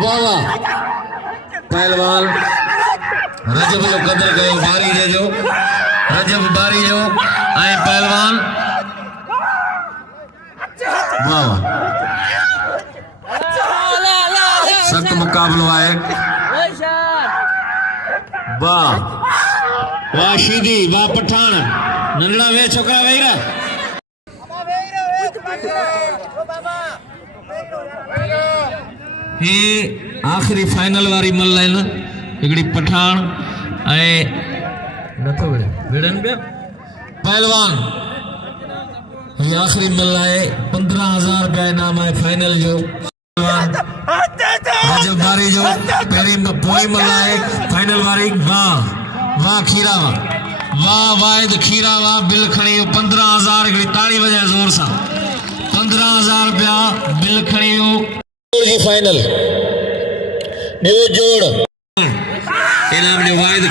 वाह वाह पहलवान रजब जो कदर कयो बारी दे जो रजब बारी जो ऐं पहलवान वाह वाह सख्त मुकाबलो आहे वाह वाह शीदी वाह पठान नंढड़ा वे छोकरा वेही रह ही आखिरी फाइनल वारी मल है न हिकड़ी पठान ऐं नथो विड़न पिया पहलवान ही आखिरी मल है 15,000 रुपया इनाम है फाइनल जो रजब बारी जो पहिरीं पोई मल है फाइनल वारी वाह वाह खीरा वाह वाहिद खीरा वाह बिल खणी 15,000 हिकड़ी ताड़ी वजाए जोर सां 15,000 रुपया बिल खणी की फाइनल न्यू जोड़ इनाम जो वाहिद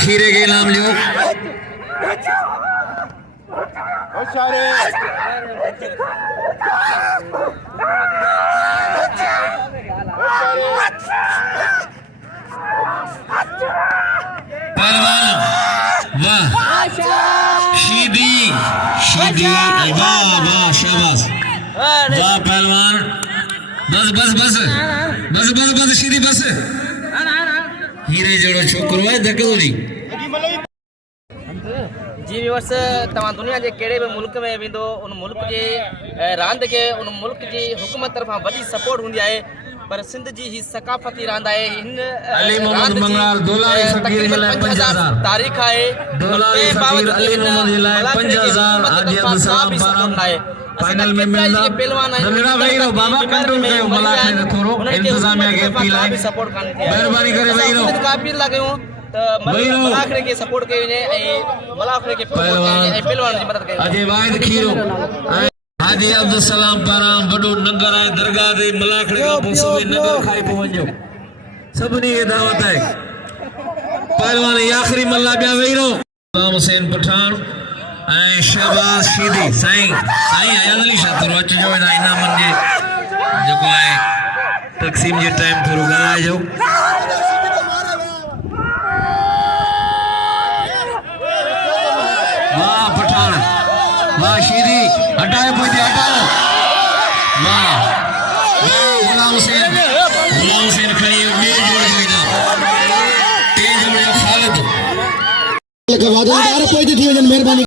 खीरे के इनाम जो पहलवान वाह शीदी वाह वाह शाबाश वाह पहलवान बस बस बस बस बस बस शीदी बस हीरे जड़ो छोकरो है धक्को जी व्यूअर्स तव्हां दुनिया के कहिड़े भी मुल्क में वेंदो उन मुल्क जे रांद के उन मुल्क जी हुकूमत तरफां वॾी सपोर्ट हुंदी आहे पर सिंध जी ही सकाफती रांद आहे हिन अली मोहम्मद मंगल डॉलर फकीर मिले 5000 तारीख आहे डॉलर फकीर अली मोहम्मद मिले 5000 आज अब्दुल सलाम पारां फाइनल में मिलना नंढड़ा वेही रहो बाबा कंट्रोल कयो मलाख ने थोरो इंतजामिया के अपील आहे मेहरबानी करे वेही रहो अपील लॻियो मलाख के सपोर्ट कयो वञे ऐं मलाख के पहलवान जी मदद कयो अजय वाहिद खीरो हाजी अब्दुल सलाम पारां वडो नंगर आहे दरगाह ते मलाखड़े का पोसो नंगर खाई पो वञो सभनी के दावत है पहलवान आखिरी मल्ला बिया वेही रहो इमाम हुसैन पठान ऐं शहबाज शीदी साईं अयाद अली शातिर अचजो हिन इनामनि जे जेको आहे तक़सीम जे टाइम थोरो ॻाल्हाइजो वाह पठान वाह शीदी हटाए पहुंचे हटाओ वाह गुलाम हुसैन खड़ी टे जोड़ खालिद के वादे पहुंचे थी वजन मेहरबानी